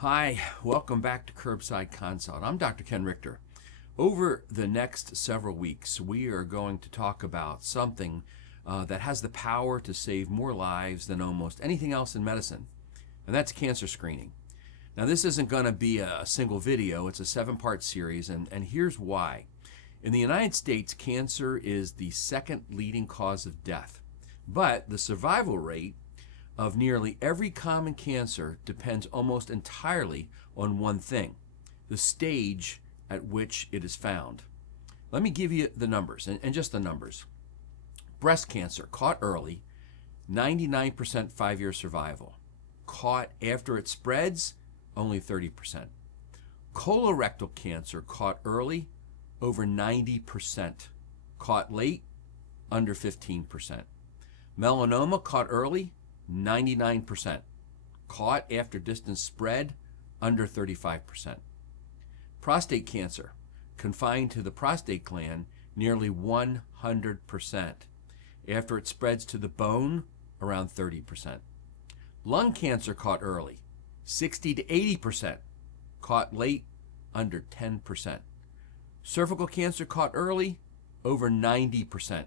Hi, welcome back to Curbside Consult. I'm Dr. Ken Rictor. Over the next several weeks, we are going to talk about something that has the power to save more lives than almost anything else in medicine, and that's cancer screening. Now, this isn't going to be a single video. It's a 7-part series, and here's why. In the United States, cancer is the second leading cause of death, but the survival rate of nearly every common cancer depends almost entirely on one thing: the stage at which it is found. Let me give you the numbers, and just the numbers. Breast cancer, caught early, 99% 5-year survival. Caught after it spreads, only 30%. Colorectal cancer, caught early, over 90%. Caught late, under 15%. Melanoma, caught early, 99%. Caught after distance spread, under 35%. Prostate cancer, confined to the prostate gland, nearly 100%. After it spreads to the bone, around 30%. Lung cancer, caught early, 60 to 80%. Caught late, under 10%. Cervical cancer, caught early, over 90%.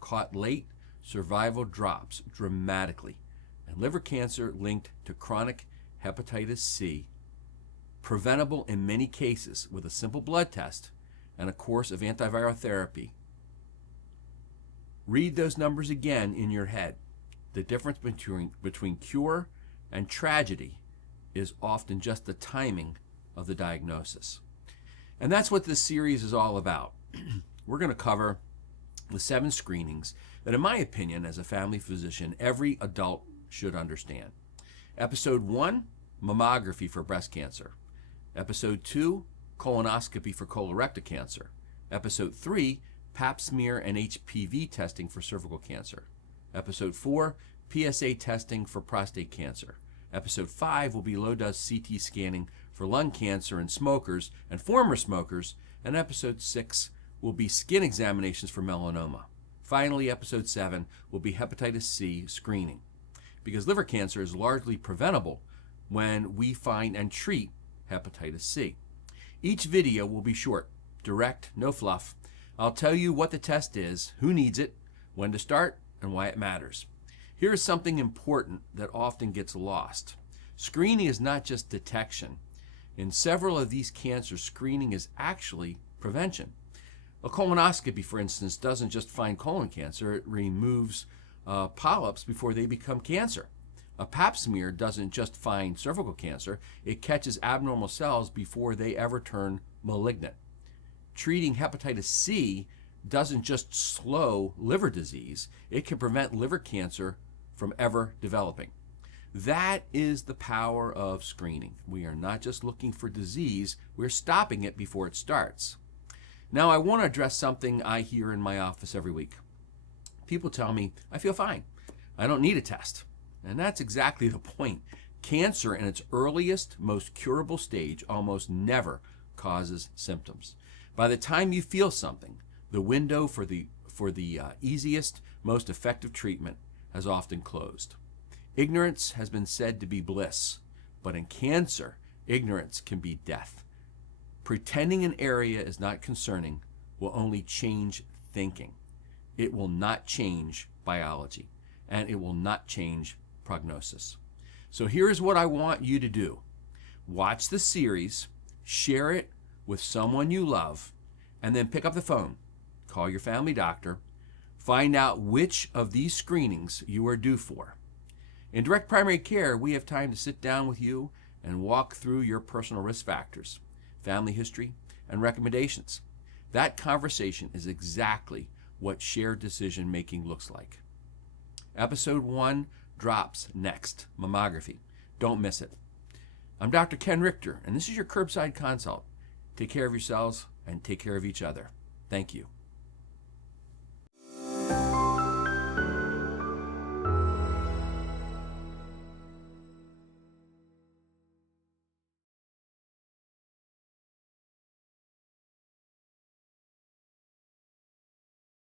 Caught late, survival drops dramatically. And liver cancer linked to chronic hepatitis C, preventable in many cases with a simple blood test and a course of antiviral therapy. Read those numbers again in your head. The difference between cure and tragedy is often just the timing of the diagnosis. And that's what this series is all about. We're going to cover the 7 screenings that, in my opinion, as a family physician, every adult should understand. Episode 1, mammography for breast cancer. Episode 2, colonoscopy for colorectal cancer. Episode 3, Pap Smear and HPV testing for cervical cancer. Episode 4, PSA testing for prostate cancer. Episode 5 will be low-dose CT scanning for lung cancer in smokers and former smokers. And episode 6 will be skin examinations for melanoma. Finally, episode 7 will be hepatitis C screening, because liver cancer is largely preventable when we find and treat hepatitis C. Each video will be short, direct, no fluff. I'll tell you what the test is, who needs it, when to start, and why it matters. Here is something important that often gets lost. Screening is not just detection. In several of these cancers, screening is actually prevention. A colonoscopy, for instance, doesn't just find colon cancer, it removes polyps before they become cancer. A Pap smear doesn't just find cervical cancer, it catches abnormal cells before they ever turn malignant. Treating hepatitis C doesn't just slow liver disease, it can prevent liver cancer from ever developing. That is the power of screening. We are not just looking for disease, we're stopping it before it starts. Now, I want to address something I hear in my office every week. People tell me, I feel fine. I don't need a test. And that's exactly the point. Cancer in its earliest, most curable stage almost never causes symptoms. By the time you feel something, the window for the easiest, most effective treatment has often closed. Ignorance has been said to be bliss, but in cancer, ignorance can be death. Pretending an area is not concerning will only change thinking. It will not change biology, and it will not change prognosis. So here's what I want you to do. Watch the series, share it with someone you love, and then pick up the phone. Call your family doctor. Find out which of these screenings you are due for. In direct primary care, we have time to sit down with you and walk through your personal risk factors, family history, and recommendations. That conversation is exactly what shared decision making looks like. Episode 1 drops next, mammography. Don't miss it. I'm Dr. Ken Rictor, and this is your Curbside Consult. Take care of yourselves and take care of each other. Thank you.